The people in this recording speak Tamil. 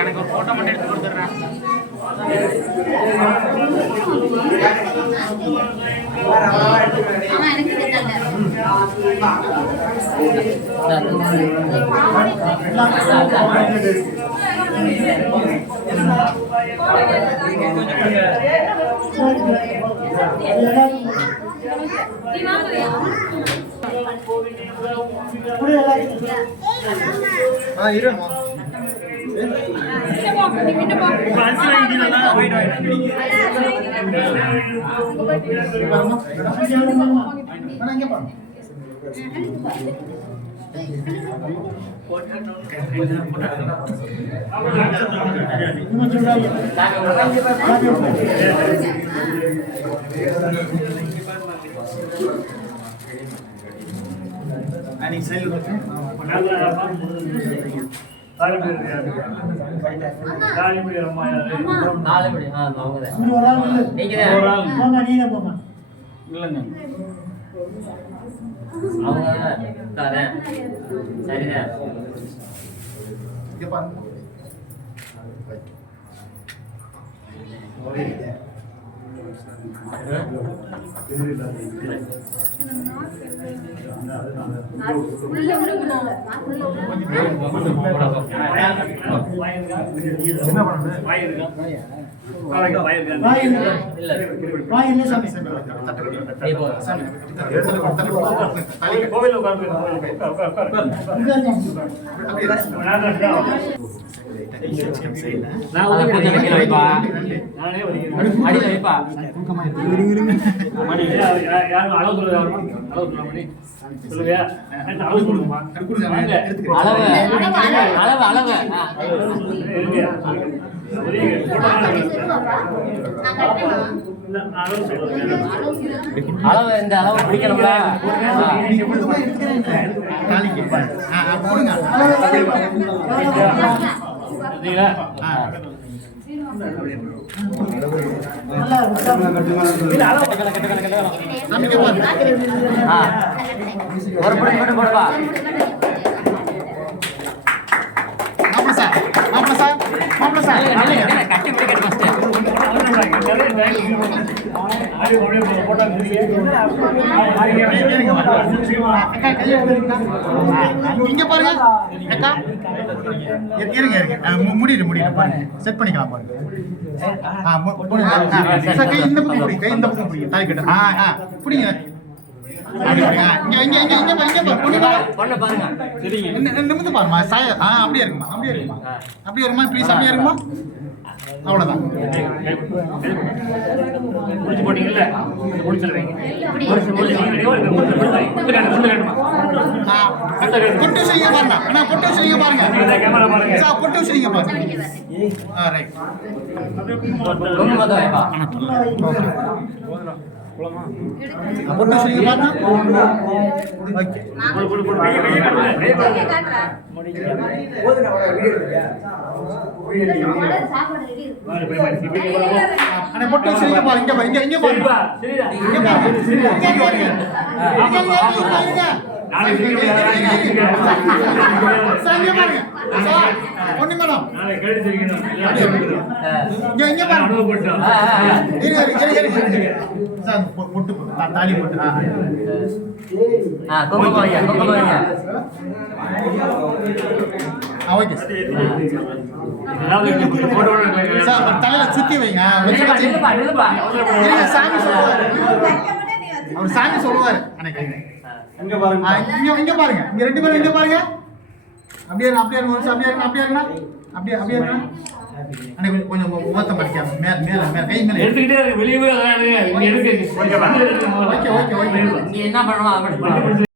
எனக்கு ஒரு போட்டோ மட்டும் எடுத்து கொடுத்துட்றேன். இருமா அன்னைக்கு சைடு அளவு இந்த அளவு பிடிக்கணும்ல ஒரு பிடி மட்டும் போடுப்பா. கட்டி பிடி கட்டி ஃபர்ஸ்ட் இங்க பாருங்க அக்கா இருங்க முடிடு பாருங்க செட் பண்ணிக்கலாம் பாருங்க. கை இந்த பக்கம் பிடி, கை இந்த பக்கம் பிடி, தாய் கிட்ட பிடிங்க. பொண்ணு பாருங்க. நிமிந்து பாருமா சாய அப்படியே இருக்குமா அப்படியே இருக்குமா ப்ளீஸ் அப்படியே இருக்குமா அவ்வளோதான். பொட்டு செய்ய பாருங்க அண்ணா, பொட்டு செய்ய பாருங்க சார், பொட்டு செய்ய பாருங்க. ரைட் பொட்டு செய்ய பாருங்க. ஓகே அண்ணா பொட்டு செய்ய பாருங்க. இங்க பாருங்க பொண்ணு மேடம் பொட்டு தாலி போட்டு ஓகே சார், தலையில சுத்தி வைங்க. சாமி சொல்லுவாரு, அவர் சாமி சொல்லுவாரு. இங்க பாருங்க, இங்க பாருங்க, இங்க ரெண்டு பேரும் இங்க பாருங்க. அப்படியே அப்படியே ஒரு நிமிஷம் அப்படியே அப்படியே அப்படியே அன்னைக்கு கொஞ்சம் முகத்தை படிக்காம மேல மேல மேல கை மேல எடுத்துக்கிட்டே வெளியே ஓகே ஓகே ஓகே என்ன பண்ணுவோம்?